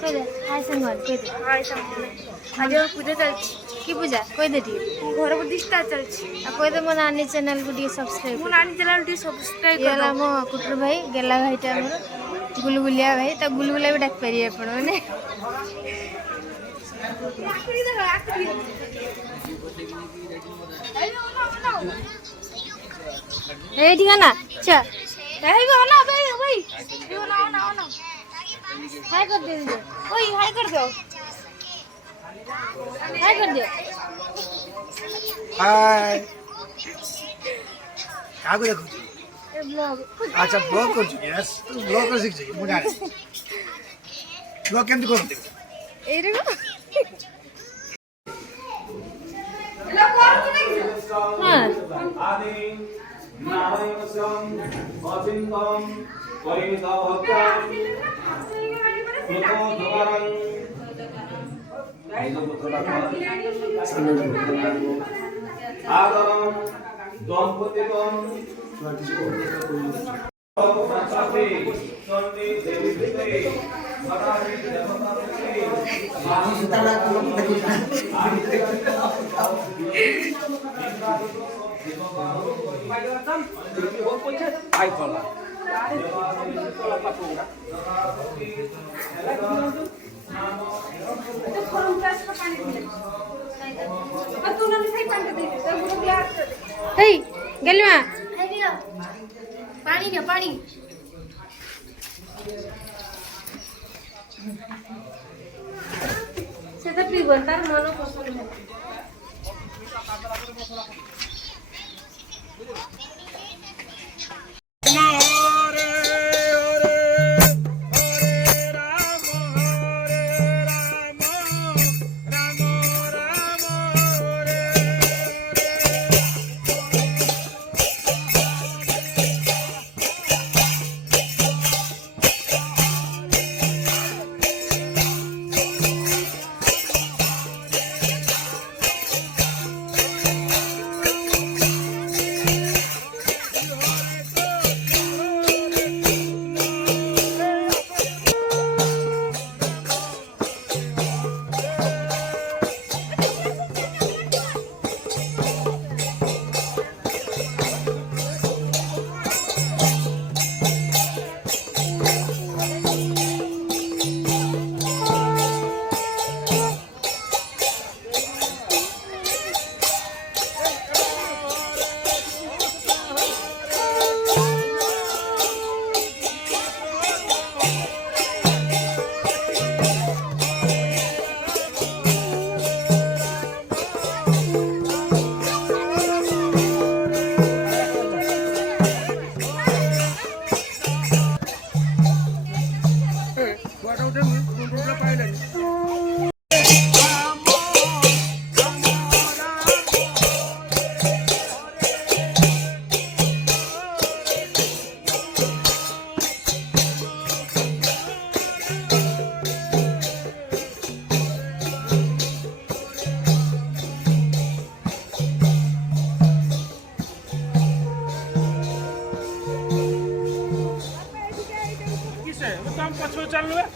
কই দে হাই সাংবার কই দে হাই সামনে আজ আমার পূজা চলছে কি পূজা কই দে টিকে ঘর প্রতিষ্ঠা চলছে কই দে ମୋ ନାନୀ ଚ୍ୟାନେଲ କୁ ଟିକେ ସବସ୍କ୍ରାଇବ ମୁଁ ନାନୀ ଚ୍ୟାନେଲ ଟିକେ ସବସ୍କ୍ରାଇବ ଇଏ ହେଲା ମୋ କୁଟୁର ଭାଇ ଗେଲା ଭାଇଟା ଆମର ଗୁଲଗୁଲିଆ ଭାଇ ତା ଗୁଲଗୁଲା ବି ଡାକି ପାରିବେ ଆପଣ ମାନେ ଏଇଠି ନା ଚା ଭାଇ ନା ଭାଇ ଭାଇ ନା हाय कर दे ओए हाय कर दो हाय कर दे हाय काको देखो ए ब्लॉग अच्छा ब्लॉग कर चुकी यस तू ब्लॉग कर सीख जाई मुझे ब्लॉग केमती करते ए रे ला कोन नहीं हां आदि नारायणस्यं अचिन्तं परिमितभक्तं कृतोद्धारं आदरं दम्पतिकं संस्कृति सन्ति देवीते सदाहि देवताते Ai fala? हेई गेलमा पानी दे पानी সেটা পিবন তার মন পছন্দ হয় किसे? वो काम पछो चल रहा है?